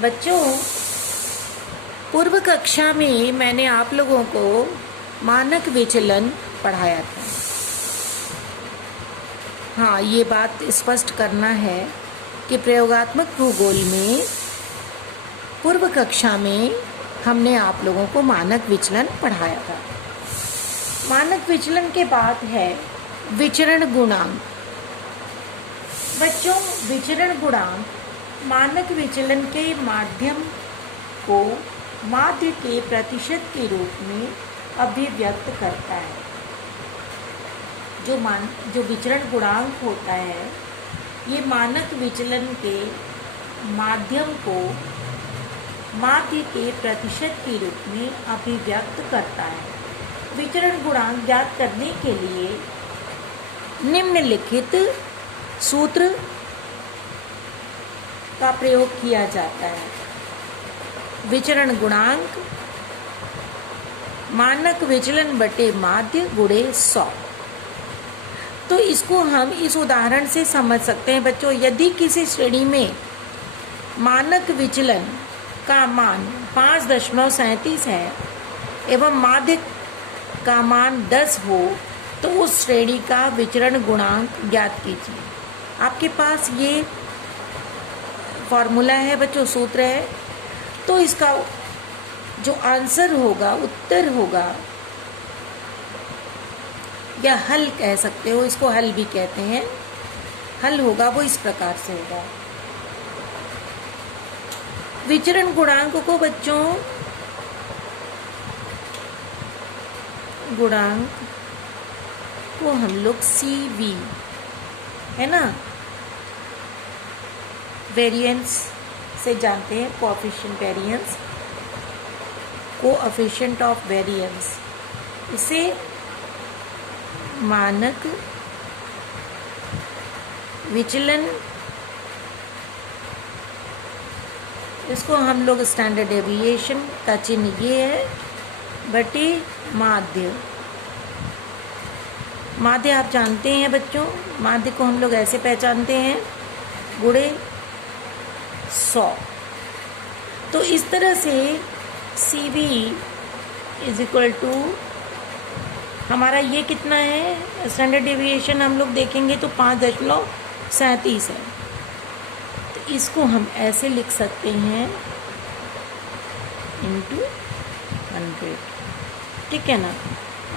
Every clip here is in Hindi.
बच्चों, पूर्व कक्षा में मैंने आप लोगों को मानक विचलन पढ़ाया था। हाँ, ये बात स्पष्ट करना है कि प्रयोगात्मक भूगोल में पूर्व कक्षा में हमने आप लोगों को मानक विचलन पढ़ाया था। मानक विचलन के बाद है विचरण गुणांक। बच्चों, विचरण गुणांक मानक विचलन के माध्यम को माध्य के प्रतिशत के रूप में अभिव्यक्त करता है। जो विचरण गुणांक होता है, ये मानक विचलन के माध्यम को माध्य के प्रतिशत के रूप में अभिव्यक्त करता है। विचरण गुणांक ज्ञात करने के लिए निम्नलिखित सूत्र का प्रयोग किया जाता है। विचरण गुणांक मानक विचलन बटे माध्य गुणे 100। तो इसको हम इस उदाहरण से समझ सकते हैं बच्चों। यदि किसी श्रेणी में मानक विचलन का मान 5.37 है एवं माध्य का मान 10 हो, तो उस श्रेणी का विचरण गुणांक ज्ञात कीजिए। आपके पास ये फॉर्मूला है बच्चों, सूत्र है। तो इसका जो आंसर होगा, उत्तर होगा, या हल कह सकते हो, इसको हल भी कहते हैं, हल होगा वो इस प्रकार से होगा। विचरण गुणांक को बच्चों गुणांक को हम लोग CV है ना, वेरिएंस से जानते हैं, coefficient variance, coefficient of variance. इसे मानक विचलन, इसको हम लोग स्टैंडर्ड डेविएशन का चिन्ह ये है, बटे माध्य। माध्य आप जानते हैं बच्चों, माध्य को हम लोग ऐसे पहचानते हैं, गुणे 100। तो इस तरह से CV इज इक्वल टू हमारा ये कितना है, स्टैंडर्ड डेविएशन हम लोग देखेंगे तो 5.37 है। तो इसको हम ऐसे लिख सकते हैं इंटू 100, ठीक है ना।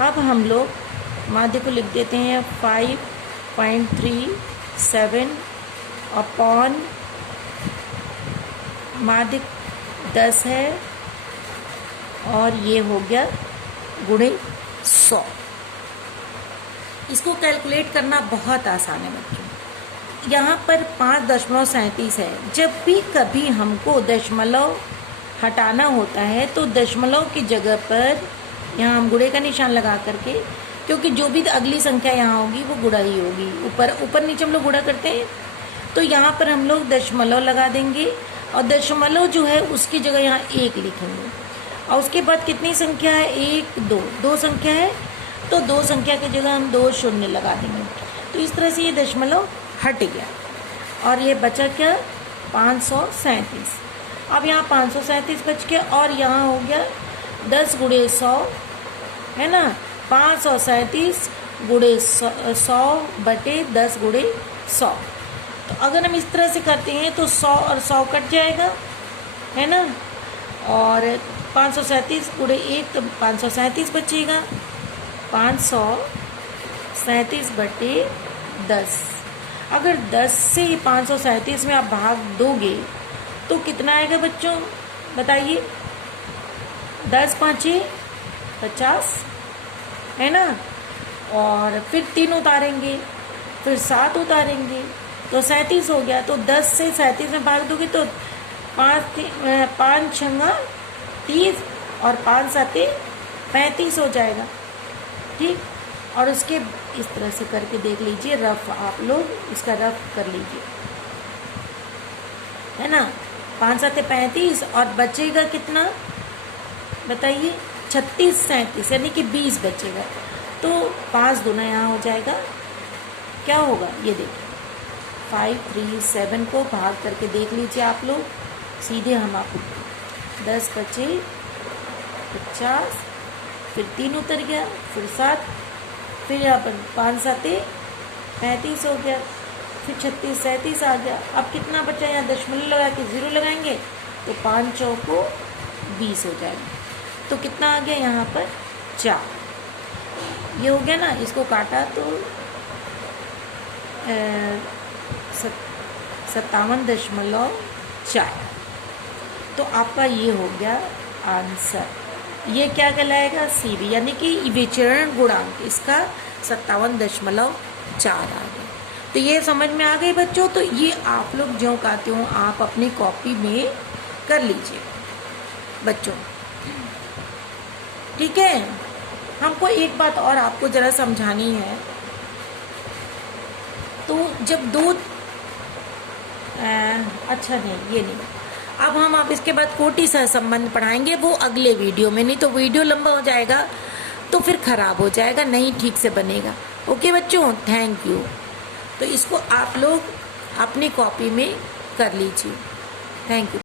अब हम लोग माध्य को लिख देते हैं 5.37 अपॉन माध्य 10 है और ये हो गया गुणे 100। इसको कैलकुलेट करना बहुत आसान है बच्चों। यहाँ पर 5.37 है। जब भी कभी हमको दशमलव हटाना होता है तो दशमलव की जगह पर यहाँ हम गुणे का निशान लगा करके, क्योंकि जो भी अगली संख्या यहाँ होगी वो गुणा ही होगी, ऊपर नीचे हम लोग गुणा करते हैं, तो यहाँ पर हम लोग दशमलव लगा देंगे और दशमलव जो है उसकी जगह यहाँ 1 लिखेंगे। और उसके बाद कितनी संख्या है, 1 2 संख्या है, तो 2 संख्या की जगह हम 2 शून्य लगा देंगे। तो इस तरह से ये दशमलव हट गया और ये बचा क्या, 537। अब यहाँ 537 बच गया और यहाँ हो गया 10 गुणे 100 है ना, 537 गुणे 100 बटे 10 गुणे 100। तो अगर हम इस तरह से करते हैं तो 100 और 100 कट जाएगा है ना, और 537 गुणे 1 तो 537 बचेगा, 537 बटे 10। अगर 10 से 537 में आप भाग दोगे तो कितना आएगा बच्चों, बताइए। 10 5 50 है ना, और फिर 3 उतारेंगे, फिर 7 उतारेंगे तो 37 हो गया। तो 10 से 37 में भाग दोगे तो 5 छंगा 30 और 5 7 35 हो जाएगा, ठीक। और उसके इस तरह से करके देख लीजिए, रफ आप लोग इसका रफ कर लीजिए, है ना। 5 7 35 और बचेगा कितना बताइए, 36 37 यानी कि 20 बचेगा। तो 5 दूना यहाँ हो जाएगा, क्या होगा ये देखिए 5 3 7 को भाग करके देख लीजिए आप लोग, सीधे हम आपको 10 बचे 50, फिर 3 उतर गया, फिर 7, फिर यहाँ पर 5 7 35 हो गया, फिर 36 37 आ गया। अब कितना बचा, यहाँ दशमलव लगा के 0 लगाएंगे तो 5 चौको 20 हो जाएगा। तो कितना आ गया यहाँ पर 4, ये हो गया ना। इसको काटा तो 57.4। तो आपका ये हो गया आंसर। ये क्या कहलाएगा, CV, यानी कि विचरण गुणांक इसका 57.4 आ गया। तो ये समझ में आ गई बच्चों। तो ये आप लोग जो कहते हो आप अपनी कॉपी में कर लीजिए बच्चों, ठीक है। हमको एक बात और आपको ज़रा समझानी है। तो जब दो अच्छा नहीं, ये नहीं, अब हम आप इसके बाद कोटि सहसंबंध पढ़ाएंगे, वो अगले वीडियो में। नहीं तो वीडियो लंबा हो जाएगा तो फिर ख़राब हो जाएगा, नहीं ठीक से बनेगा। ओके बच्चों, थैंक यू। तो इसको आप लोग अपनी कॉपी में कर लीजिए। Thank you.